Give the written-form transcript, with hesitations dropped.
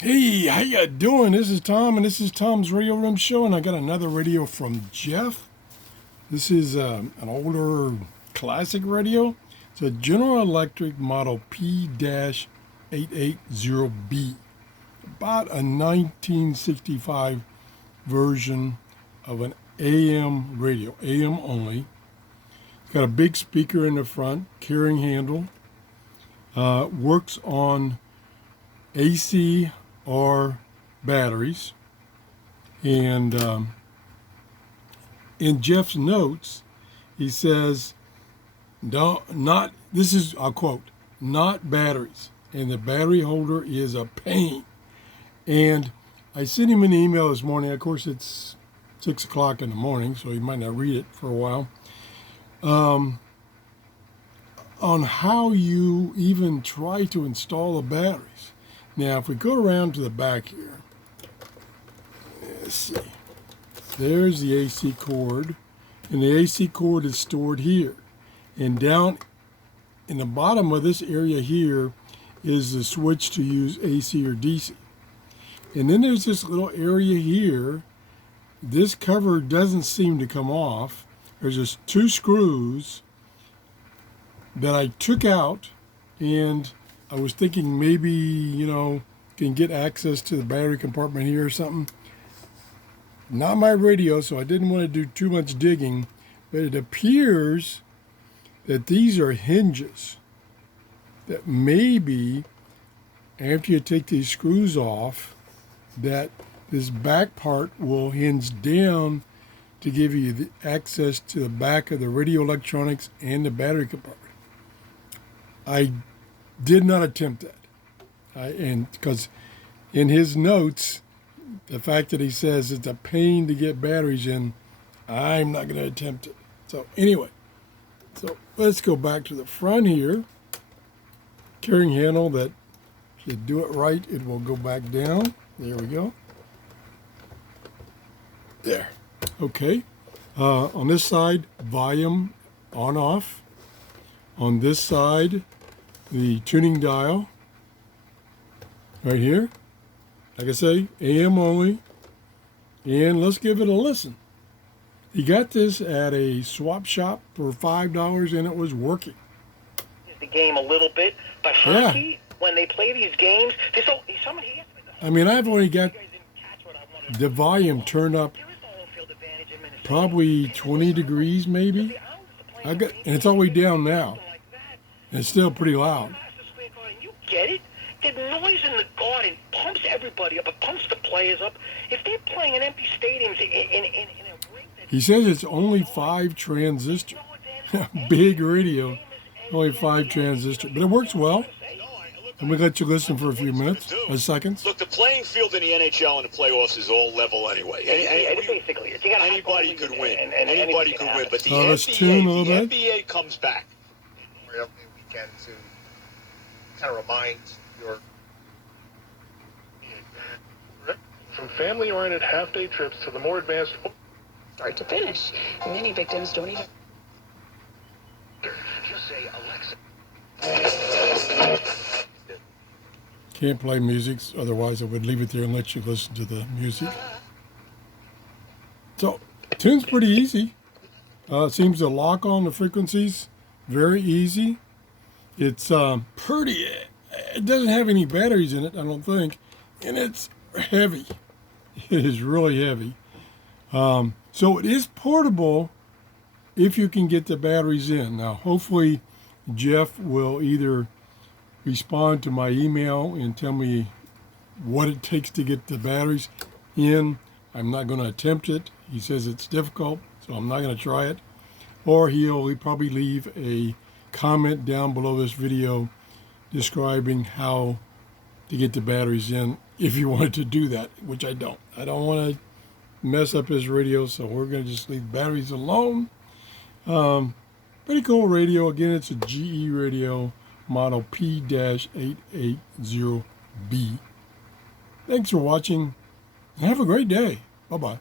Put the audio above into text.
Hey, how you doing? This is Tom, and this is Tom's Radio Room Show, and I got another radio from Jeff. This is an older classic radio. It's a General Electric model P-880B, about a 1965 version of an AM radio, AM only. It's got a big speaker in the front, carrying handle, works on AC or batteries. And in Jeff's notes, he says, "No, not, this is, I'll quote, not batteries. And the battery holder is a pain." And I sent him an email this morning. Of course, it's 6 o'clock in the morning, so he might not read it for a while. On how you even try to install the batteries. Now, if we go around to the back here, let's see. There's the AC cord, and the AC cord is stored here. And down in the bottom of this area here is the switch to use AC or DC. And then there's this little area here. This cover doesn't seem to come off. There's just two screws that I took out, and I was thinking maybe, can get access to the battery compartment here or something. Not my radio, so I didn't want to do too much digging, but it appears that these are hinges that maybe after you take these screws off, that this back part will hinge down to give you the access to the back of the radio electronics and the battery compartment. I did not attempt that. And because in his notes, the fact that he says it's a pain to get batteries in, I'm not going to attempt it. So anyway, so let's go back to the front here. Carrying handle that, if you do it right, it will go back down. There we go. There. Okay. On this side, volume on off. On this side, the tuning dial right here. Like I say, AM only. And let's give it a listen. He got this at a swap shop for $5 and it was working. The game a little bit, but hockey, when they play these games, I mean, I've only got the volume turned up probably 20 degrees maybe. And it's all the way down now. And it's still pretty loud. You get it? The noise in the garden pumps everybody up. It pumps the players up. If they're playing in empty stadiums in a ring... He says it's only 5 transistor. Big radio. Only 5 transistor. But it works well. And we let you listen for a few minutes, seconds. Look, the playing field in the NHL and the playoffs is all level anyway. Anybody could win. Anybody could win. But the NBA comes back. Every weekend to kind of remind your... From family-oriented half-day trips to the more advanced... Start to finish. Many victims don't even... Just say, Alexa... Can't play music, otherwise I would leave it there and let you listen to the music. So, tune's pretty easy. It seems to lock on the frequencies. Very easy. It's pretty... It doesn't have any batteries in it, I don't think. And it's heavy. It is really heavy. So it is portable if you can get the batteries in. Now, hopefully, Jeff will either respond to my email and tell me what it takes to get the batteries in. I'm not going to attempt it. He says it's difficult, so I'm not going to try it. Or he'll probably leave a comment down below this video describing how to get the batteries in if you wanted to do that, which I don't. I don't want to mess up his radio, so we're going to just leave batteries alone. Pretty cool radio. Again, it's a GE radio model P-880B. Thanks for watching, and have a great day. Bye-bye.